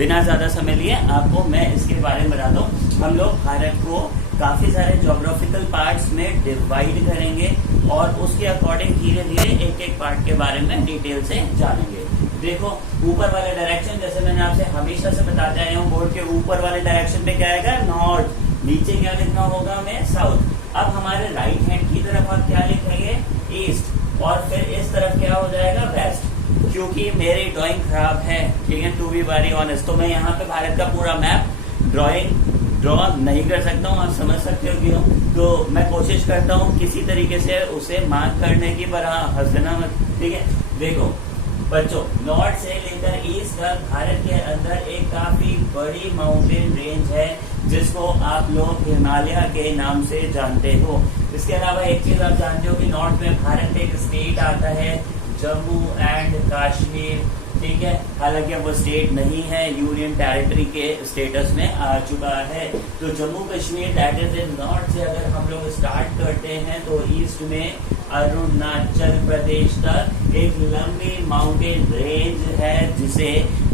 बिना ज़्यादा समय लिए आपको मैं इसके बारे में बताता हूँ। हम लोग भारत को काफ़ी सारे ज्योग्राफिकल पार्ट्स में डिवाइड करेंगे और उसके अकॉर्डिंग धीरे धीरे एक एक पार्ट के बारे में डिटेल से जानेंगे। देखो ऊपर वाले डायरेक्शन, जैसे मैंने आपसे हमेशा से बताते आया हूँ, बोर्ड के ऊपर वाले डायरेक्शन पे क्या आएगा? नॉर्थ। नीचे क्या लिखना होगा हमें? साउथ। अब हमारे राइट हैंड की तरफ आप क्या लिखेंगे? ईस्ट। और फिर इस तरफ क्या हो जाएगा? वेस्ट। क्योंकि मेरी ड्राइंग खराब है, ठीक है, टू बी वेरी ऑनेस्ट, तो मैं यहाँ पे भारत का पूरा मैप ड्रॉ नहीं कर सकता हूँ। आप समझ सकते हो क्यों? तो मैं कोशिश करता हूँ किसी तरीके से उसे मार्क करने की, पर हंसना मत, ठीक है। देखो बच्चों, नॉर्थ से लेकर ईस्ट तक भारत के अंदर एक काफी बड़ी माउंटेन रेंज है जिसको आप लोग हिमालय के नाम से जानते हो। इसके अलावा एक चीज आप जानते हो कि नॉर्थ में भारत एक स्टेट आता है, जम्मू एंड कश्मीर, ठीक है। हालांकि अब वो स्टेट नहीं है, यूनियन टेरिटरी के स्टेटस में आ चुका है। तो Jammu Kashmir that is in north से अगर हम लोग स्टार्ट करते हैं तो ईस्ट में अरुणाचल प्रदेश तक एक लंबी माउंटेन रेंज है जिसे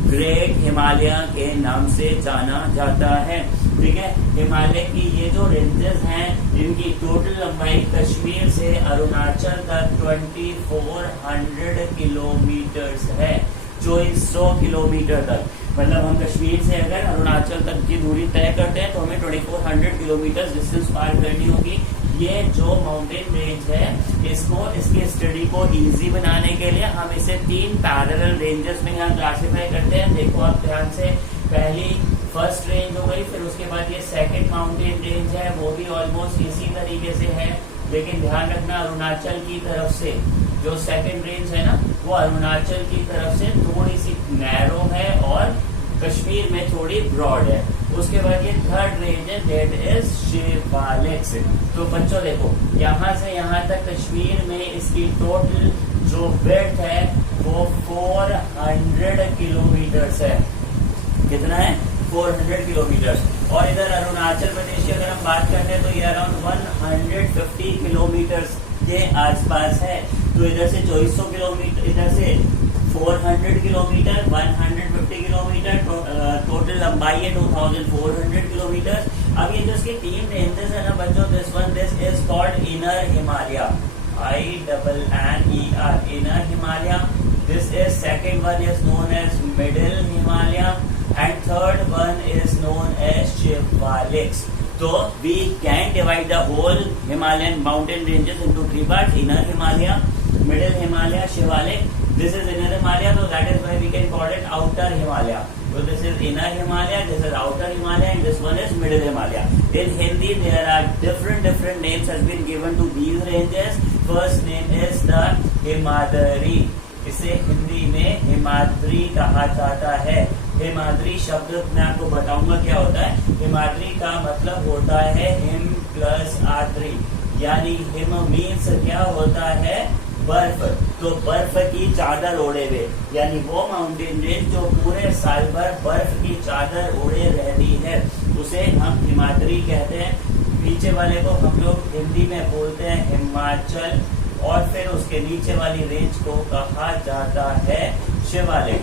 ग्रेट हिमालय के नाम से जाना जाता है, ठीक है। हिमालय की ये जो रेंजेस हैं इनकी टोटल लंबाई कश्मीर से अरुणाचल तक 2400 किलोमीटर है, 2400 किलोमीटर तक। मतलब हम कश्मीर से अगर अरुणाचल तक की दूरी तय करते हैं तो हमें 2400 किलोमीटर डिस्टेंस पार करनी होगी। ये जो माउंटेन रेंज है इसको, इसकी स्टडी को इजी बनाने के लिए हम इसे 3 पैरेलल रेंजेस में यहाँ क्लासिफाई करते हैं। देखो आप ध्यान से, पहली फर्स्ट रेंज हो गई, फिर उसके बाद ये सेकंड माउंटेन रेंज है, वो भी ऑलमोस्ट इसी तरीके से है, लेकिन ध्यान रखना अरुणाचल की तरफ से जो सेकंड रेंज है ना वो अरुणाचल की तरफ से थोड़ी सी नैरो है और कश्मीर में थोड़ी ब्रॉड है। उसके बाद ये थर्ड रेंज है दैट इज शिवालिक। तो बच्चों देखो यहाँ से यहाँ तक कश्मीर में इसकी टोटल जो विड्थ है वो 400 किलोमीटर है। कितना है? 400 किलोमीटर। और इधर अरुणाचल प्रदेश की अगर हम बात करते हैं तो ये अराउंड 150 किलोमीटर के आसपास है। तो इधर से 2400 किलोमीटर, इधर से 400 किलोमीटर, 150 किलोमीटर, टोटल लंबाई है 2400 किलोमीटर। अब ये जो इसके 3 रेंजेस है ना बच्चों, this is called inner Himalaya, INNER, inner Himalaya. This is second one is known as middle Himalaya and third one is known as Shivaliks. So we can divide the whole Himalayan mountain ranges into 3 parts: Inner Himalaya, Middle Himalaya, Shivalik. This is Inner Himalaya, so that is why we can call it Outer Himalaya. So this is Inner Himalaya, this is Outer Himalaya, and this one is Middle Himalaya. In Hindi, there are different names has been given to these ranges. First name is the Himadri. इसे हिंदी में हिमाद्री कहा जाता है। हिमाद्री शब्द मैं आपको बताऊंगा क्या होता है। हिमाद्री का मतलब होता है हिम प्लस आद्री, यानी हिम मीन्स क्या होता है? बर्फ। तो बर्फ की चादर ओढ़े हुए, यानी वो माउंटेन रेंज जो पूरे साल भर बर्फ की चादर ओढ़े रहती है उसे हम हिमाद्री कहते हैं। पीछे वाले को हम लोग हिंदी में बोलते हैं हिमाचल, और फिर उसके नीचे वाली रेंज को कहा जाता है शिवालिक।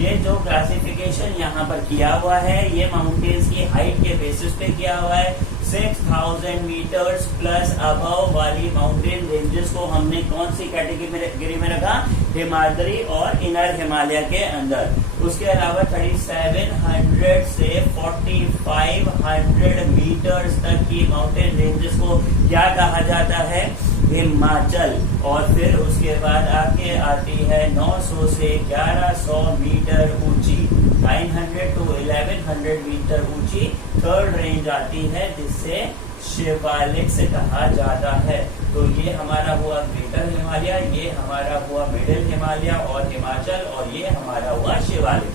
ये जो क्लासिफिकेशन यहाँ पर किया हुआ है ये माउंटेन्स की हाइट के बेसिस पे किया हुआ है। 6000 मीटर्स प्लस अबव वाली माउंटेन रेंजेस को हमने कौन सी कैटेगरी में रखा? हिमाद्री और इनर हिमालय के अंदर। उसके अलावा 3700 से 4500 मीटर्स तक की माउंटेन रेंजेस को क्या कहा जाता है? हिमाचल। और फिर उसके बाद आगे आती है 900 से 1100 मीटर ऊंची, 900 to 1100 मीटर ऊंची थर्ड रेंज आती है जिससे शिवालिक से कहा जाता है। तो ये हमारा हुआ ग्रेटर हिमालय, ये हमारा हुआ मिडिल हिमालय और हिमाचल, और ये हमारा हुआ शिवालिक।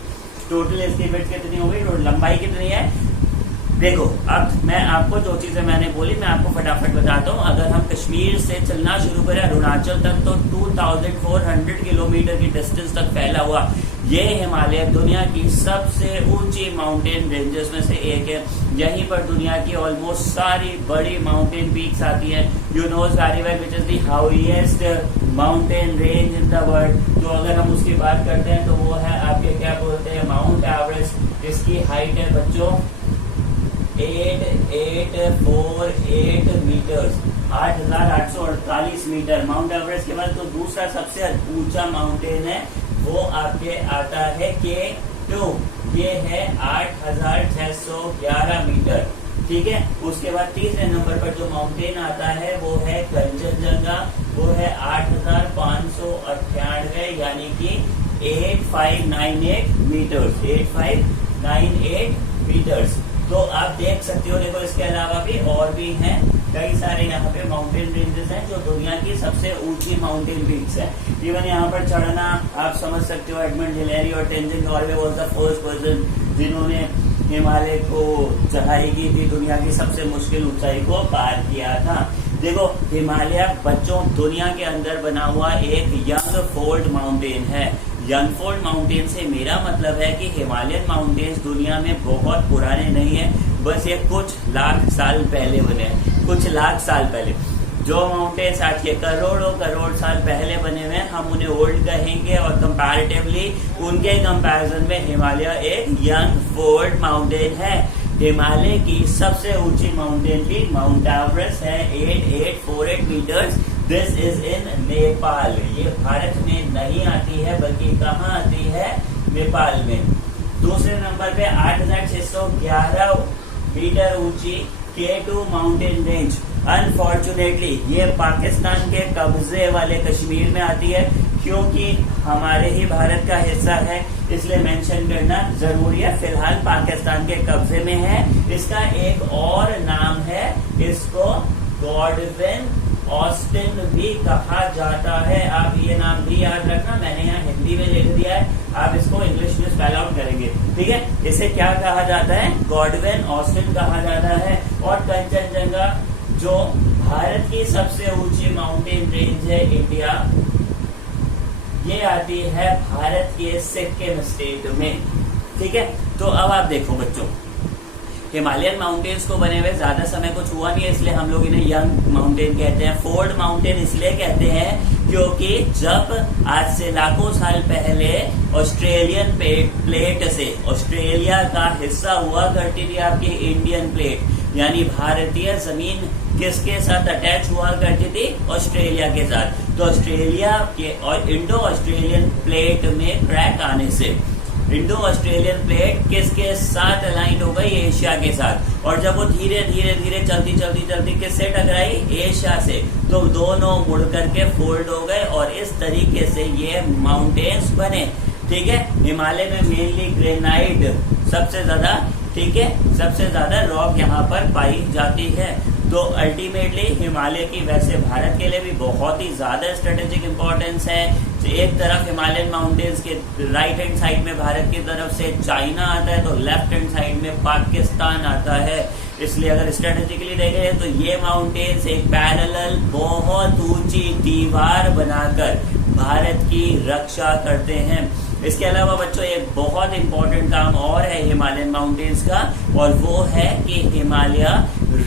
टोटल इसकी विड्थ कितनी हो गई? लंबाई कितनी है? देखो अब मैं आपको जो चीजें मैंने बोली मैं आपको फटाफट बताता हूँ। अगर हम कश्मीर से चलना शुरू करें अरुणाचल तक तो 2400 किलोमीटर की डिस्टेंस तक फैला हुआ ये हिमालय दुनिया की सबसे ऊंची माउंटेन रेंजेस में से एक है। यहीं पर दुनिया की ऑलमोस्ट सारी बड़ी माउंटेन पीक्स आती है। You know very well which is the highest mountain range in the world. तो अगर हम उसकी बात करते हैं तो वो है आपके क्या बोलते हैं माउंट एवरेस्ट। इसकी हाइट है बच्चों 8848 मीटर्स, 8848 मीटर। माउंट एवरेस्ट के बाद तो दूसरा सबसे ऊंचा माउंटेन है वो आपके आता है K2, ये है 8611 मीटर, ठीक है। उसके बाद तीसरे नंबर पर जो माउंटेन आता है वो है कंचनजंगा, वो है 8598 यानी कि 8598 मीटर्स, 8598 मीटर्स। तो आप देख सकते हो, देखो इसके अलावा भी और भी हैं कई सारे यहाँ पे माउंटेन रेंजेस हैं जो दुनिया की सबसे ऊंची माउंटेन पीक्स हैं। इवन यहाँ पर चढ़ना आप समझ सकते हो, एडमंड हिलेरी और Tenzin Norgay was the first person जिन्होंने हिमालय को चढ़ाई की थी, दुनिया की सबसे मुश्किल ऊंचाई को पार किया था। देखो हिमालय बच्चों दुनिया के अंदर बना हुआ एक यंग फोल्ड माउंटेन है। यंग फोल्ड माउंटेन से मेरा मतलब है कि हिमालयन माउंटेन्स दुनिया में बहुत पुराने नहीं है, बस ये कुछ लाख साल पहले बने हैं, कुछ लाख साल पहले। जो माउंटेन्स आज के करोड़ों करोड़ साल पहले बने हुए हैं हम उन्हें ओल्ड कहेंगे, और कंपैरेटिवली उनके कंपैरिजन में हिमालय एक यंग फोल्ड माउंटेन है। हिमालय की सबसे ऊंची माउंटेन पीक माउंट एवरेस्ट है 8848 meters. This is in Nepal. ये भारत में नहीं आती है बल्कि कहाँ आती है, नेपाल में। दूसरे नंबर पे 8611 मीटर ऊंची K2 माउंटेन रेंज। अनफॉर्चुनेटली ये पाकिस्तान के कब्जे वाले कश्मीर में आती है, क्योंकि हमारे ही भारत का हिस्सा है इसलिए मेंशन करना जरूरी है। फिलहाल पाकिस्तान के कब्जे में है। इसका एक और नाम है, इसको गॉडविन ऑस्टिन भी कहा जाता है। आप ये नाम भी याद रखना, मैंने यहाँ हिंदी में लिख दिया है, आप इसको इंग्लिश में स्पेल आउट करेंगे, ठीक है। इसे क्या कहा जाता है, गॉडविन ऑस्टिन कहा जाता है। और कंचनजंगा जो भारत की सबसे ऊंची माउंटेन रेंज है इंडिया, ये आती है भारत के सिक्किम स्टेट में, ठीक है। तो अब आप देखो बच्चों, हिमालयन माउंटेन्स को बने हुए ज्यादा समय कुछ हुआ नहीं है, इसलिए हम लोग इन्हें यंग माउंटेन कहते हैं। फोल्ड माउंटेन इसलिए कहते हैं क्योंकि जब आज से लाखों साल पहले ऑस्ट्रेलियन प्लेट से ऑस्ट्रेलिया का हिस्सा हुआ करती थी आपकी इंडियन प्लेट, यानी भारतीय जमीन किसके साथ अटैच हुआ करती थी, ऑस्ट्रेलिया के साथ। तो ऑस्ट्रेलिया के और इंडो ऑस्ट्रेलियन प्लेट में क्रैक आने से इंडो ऑस्ट्रेलियन प्लेट किसके साथ अलाइन हो गई, एशिया के साथ। और जब वो धीरे धीरे धीरे चलती किससे टकराई, एशिया से, तो दोनों मुड़ करके फोल्ड हो गए और इस तरीके से ये माउंटेन्स बने, ठीक है। हिमालय में मेनली ग्रेनाइट सबसे ज्यादा, ठीक है, सबसे ज्यादा रॉक यहाँ पर पाई जाती है। तो अल्टीमेटली हिमालय की वैसे भारत के लिए भी बहुत ही ज्यादा स्ट्रेटेजिक इंपॉर्टेंस है। एक तरफ हिमालयन माउंटेन्स के राइट हैंड साइड में भारत की तरफ से चाइना आता है, तो लेफ्ट हैंड साइड में पाकिस्तान आता है। इसलिए अगर स्ट्रेटेजिकली देखें तो ये माउंटेन्स एक पैरेलल बहुत ऊंची दीवार बनाकर भारत की रक्षा करते हैं। इसके अलावा बच्चों एक बहुत इंपॉर्टेंट काम और है हिमालयन माउंटेन्स का, और वो है कि हिमालय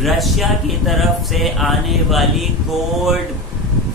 रशिया की तरफ से आने वाली कोल्ड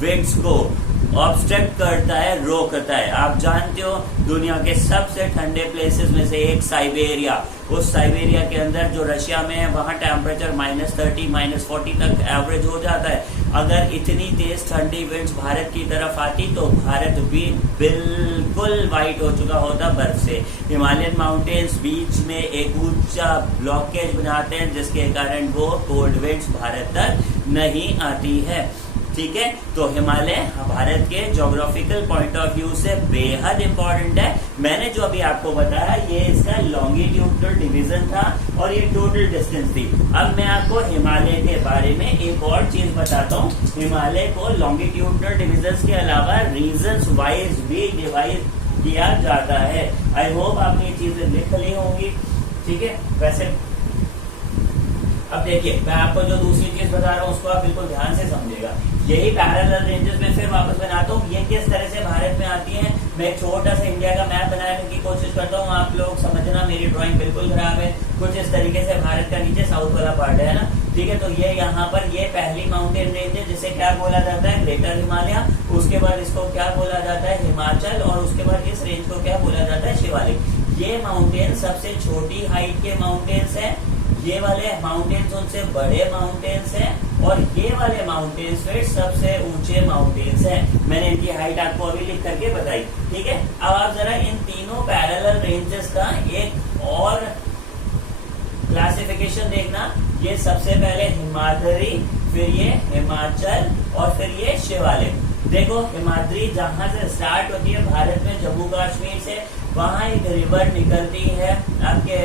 विंड्स को ऑब्स्ट्रक्ट करता है, रोकता है। आप जानते हो दुनिया के सबसे ठंडे प्लेसेस में से एक साइबेरिया, उस साइबेरिया के अंदर जो रशिया में है वहां टेम्परेचर -30 -40 तक एवरेज हो जाता है। अगर इतनी तेज ठंडी विंड्स भारत की तरफ आती तो भारत भी बिल्कुल वाइट हो चुका होता बर्फ से। हिमालयन माउंटेन्स बीच में एक ऊंचा ब्लॉकेज बनाते हैं जिसके कारण वो कोल्ड विंड्स भारत तक नहीं आती है, ठीक है। तो हिमालय भारत के ज्योग्राफिकल पॉइंट ऑफ व्यू से बेहद इंपॉर्टेंट है। मैंने जो अभी आपको बताया ये इसका लॉन्गिट्यूडनल डिवीजन था और ये टोटल डिस्टेंस थी। अब मैं आपको हिमालय के बारे में एक और चीज बताता हूँ। हिमालय को लॉन्गिट्यूडनल डिवीजन के अलावा रीजन्स वाइज भी डिवाइड किया जाता है। आई होप आपने ये चीजें लिख ली होंगी, ठीक है। वैसे अब देखिए मैं आपको जो दूसरी चीज बता रहा हूँ उसको आप बिल्कुल ध्यान से समझिएगा। यही पैरेलल रेंजेस में फिर वापस बनाता हूँ, ये किस तरह से भारत में आती है। मैं एक छोटा सा इंडिया का मैप बनाने की कोशिश करता हूँ, आप लोग समझना मेरी ड्राइंग बिल्कुल खराब है। कुछ इस तरीके से भारत का नीचे साउथ वाला पार्ट है ना, ठीक है। तो ये यहाँ पर ये पहली माउंटेन रेंज है जिसे क्या बोला जाता है, ग्रेटर हिमालय। उसके बाद इसको क्या बोला जाता है, हिमाचल। और उसके बाद इस रेंज को क्या बोला जाता है, शिवालिक। ये माउंटेन सबसे छोटी हाइट के माउंटेन्स हैं, ये वाले माउंटेन्स उनसे बड़े माउंटेन्स हैं, और ये वाले माउंटेन्स फिर सबसे ऊंचे माउंटेन्स हैं। मैंने इनकी हाइट आपको अभी लिख करके बताई, ठीक है। अब आप जरा इन तीनों पैरेलल रेंजेस का एक और क्लासिफिकेशन देखना। ये सबसे पहले हिमाद्री, फिर ये हिमाचल और फिर ये शिवालिक। देखो हिमाद्री जहां से स्टार्ट होती है भारत में जम्मू कश्मीर से, वहां एक रिवर निकलती है आपके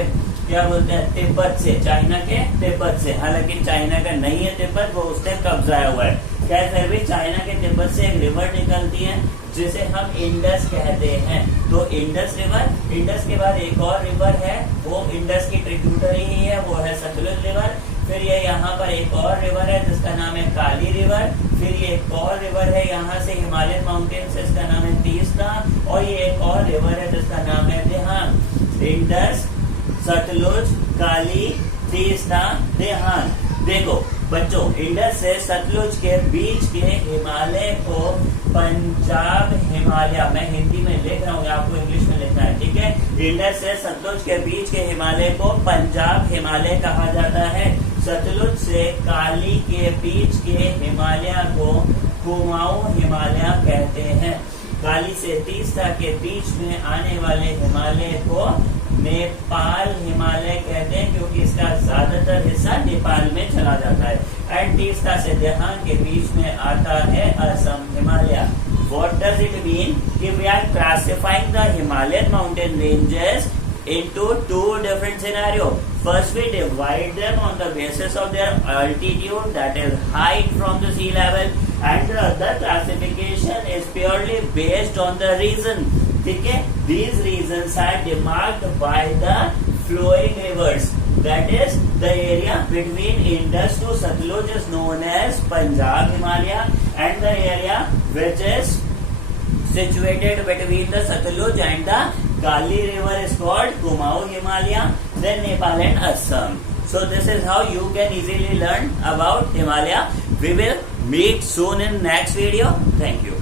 क्या बोलते हैं तिब्बत से, चाइना के तिब्बत से। हालांकि चाइना का नहीं है तिब्बत, वो उसने कब्जाया हुआ है। क्या फिर भी चाइना के तिब्बत से एक रिवर निकलती है जिसे हम इंडस कहते हैं। तो इंडस रिवर, इंडस के बाद एक और रिवर है, वो इंडस की ट्रिब्यूटरी ही है, वो है सतलुज रिवर। फिर ये यहाँ पर एक और रिवर है जिसका नाम है काली रिवर। फिर ये एक और रिवर है यहाँ से हिमालयन माउंटेन से, इसका नाम है तीस्ता। और ये एक और रिवर है जिसका नाम है देहान। इंडस, सतलुज, काली, तीस्ता, देहान। देखो बच्चों, इंडस से सतलुज के बीच के हिमालय को पंजाब हिमालय, मैं हिंदी में लिख रहा हूँ, आपको इंग्लिश में लिखना है, ठीक है। इंडस से सतलुज के बीच के हिमालय को पंजाब हिमालय कहा जाता है। सतलुज से काली के बीच के हिमालय को कुमाऊं हिमालय कहते हैं। काली से तीस्ता के बीच में आने वाले हिमालय को नेपाल हिमालय कहते हैं, क्योंकि इसका ज्यादातर हिस्सा नेपाल में चला जाता है। एंड तीस्ता से देहान के बीच में आता है Assam Himalaya. What does it mean? If we are classifying the Himalayan mountain ranges into two different scenarios. First, we divide them on the basis of their altitude, that is height from the sea level, and the other classification is purely based on the region. ठीक है, these regions are demarked by the flowing rivers. That is the area between Indus to Satluj is known as Punjab Himalaya, and the area which is situated between the Satluj and the Kali river is called Kumaon Himalaya, then Nepal and Assam. So this is how you can easily learn about Himalaya. We will meet soon in next video. Thank you.